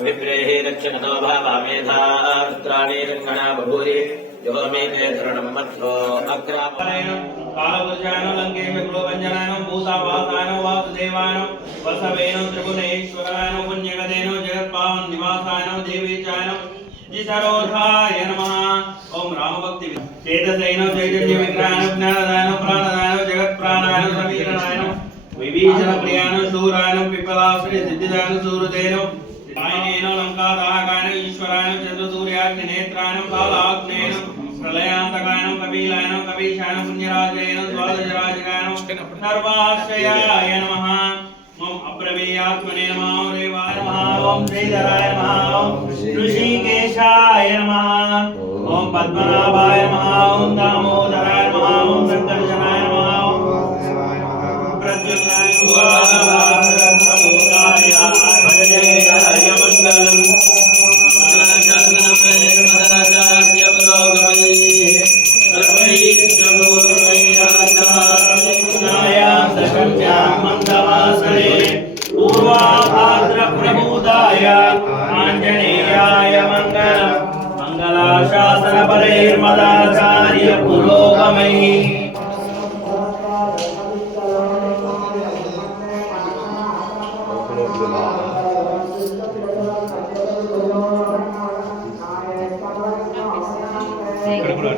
अभिप्रेहि रक्षणो भावामेधात्राणि रङ्गणा बभूरि यो मे ते धरणं मध्यो अग्रापरेण कालपुरुषाणो लङ्केश कुलोभञ्जनानो भूतावासानो वासुदेवानो वसवेनो त्रिगुणेश्वरानो पुण्यगतेनो जगत्पावन निवासानो देवीचानो जितरोधाय नमः। ओम रामभक्ति चेतसेनो चैतन्य विग्रहानो ज्ञानदानो प्राणदानो जगत्प्राणानो समीरणानो विभीषण प्रियानो शूरानो पिपलाश्री सिद्धिदानो सूरदेनो आयनेनो लंकादाहकानो ईश्वरानो चंद्रसूर्याग्नि नेत्रानो कालाग्नेनो प्रलयांतकानो कपिलानो कपीशानो पुण्यराजेनो द्वादशराजकानो सर्वाश्रयाय नमः। ओम अप्रमेयात्मने नमः। ओम देवाय नमः। ओम श्रीधराय नमः। ओम ऋषिकेशाय नमः। ओम पद्मनाभाय नमः। ओम दामोदराय नमः। ओम संकर्षणाय नमः। ओम प्रद्युम्नाय आंजनेयाय मंगलाशासन परेर्मदाचार्य पुरोगमयि ఇక్కడ కూడా